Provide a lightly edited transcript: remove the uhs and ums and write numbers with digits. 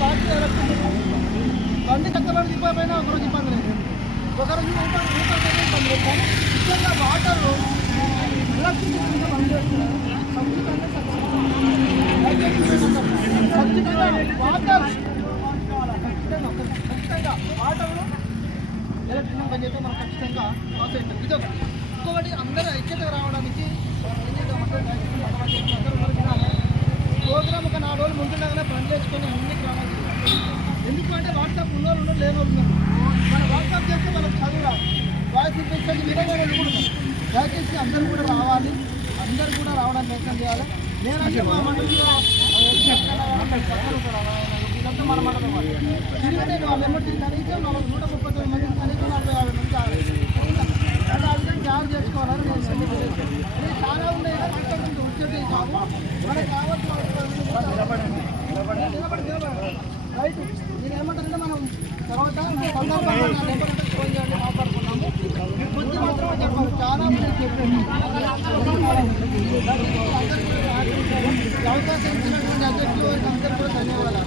Party బండి కష్టపడి తిప్పకపోయినా ఒకరోజు ఇబ్బంది లేదు, ఒకరోజు ఇబ్బంది లేదు. కానీ ముఖ్యంగా వాటర్ ఎలక్ట్రిసిటీ బంద్ చేస్తున్నారు. ఖచ్చితంగా వాటర్ వాటర్లో ఎలక్ట్రిసిటీ బంద్ చేస్తే మనకు ఖచ్చితంగా లాస్ అవుతుంది. ఇది ఇంకొకటి అందరూ ఐక్యత రావడానికి ప్రోగ్రామ్ ఒక 4 రోజులు ముందులాగానే పని చేసుకొని ముందుకు రావాలి. ఎందుకంటే వాట్సాప్ ఉన్నోళ్ళు ఉన్నారు, లేని వాళ్ళు ఉన్నారు. మన వాట్సాప్ చేస్తే వాళ్ళకి చదువు రాదు, వాయిస్ ఇన్ఫెక్షన్ విధంగా వాళ్ళు కూడా ఉన్నారు. దయచేసి అందరూ కూడా రావాలి, అందరూ కూడా రావడానికి ప్రయత్నం చేయాలి. నేనంటే మా మండలిలో ఇదంతా మన మండలం వాళ్ళు తిరిగితే వాళ్ళు ఎమ్మటి కనీసం 139 మంది కనీసం 45 మంది అంటే అందరూ జాబ్ చేసుకోవాలని నేను చాలా ఉన్నాయి. వచ్చేది కాదు, మనకు కావాల్సిన రైట్. నేను ఏమంటారంటే మనం తర్వాత సందర్భంగా ఫోన్ చేయండి, మాట్లాడుకున్నాము. బుద్ధి మాత్రమే చెప్పాలి, చాలా మంది చెప్పండి. అవకాశం ఇచ్చినటువంటి అధ్యక్షులు అందరూ కూడా ధన్యవాదాలు.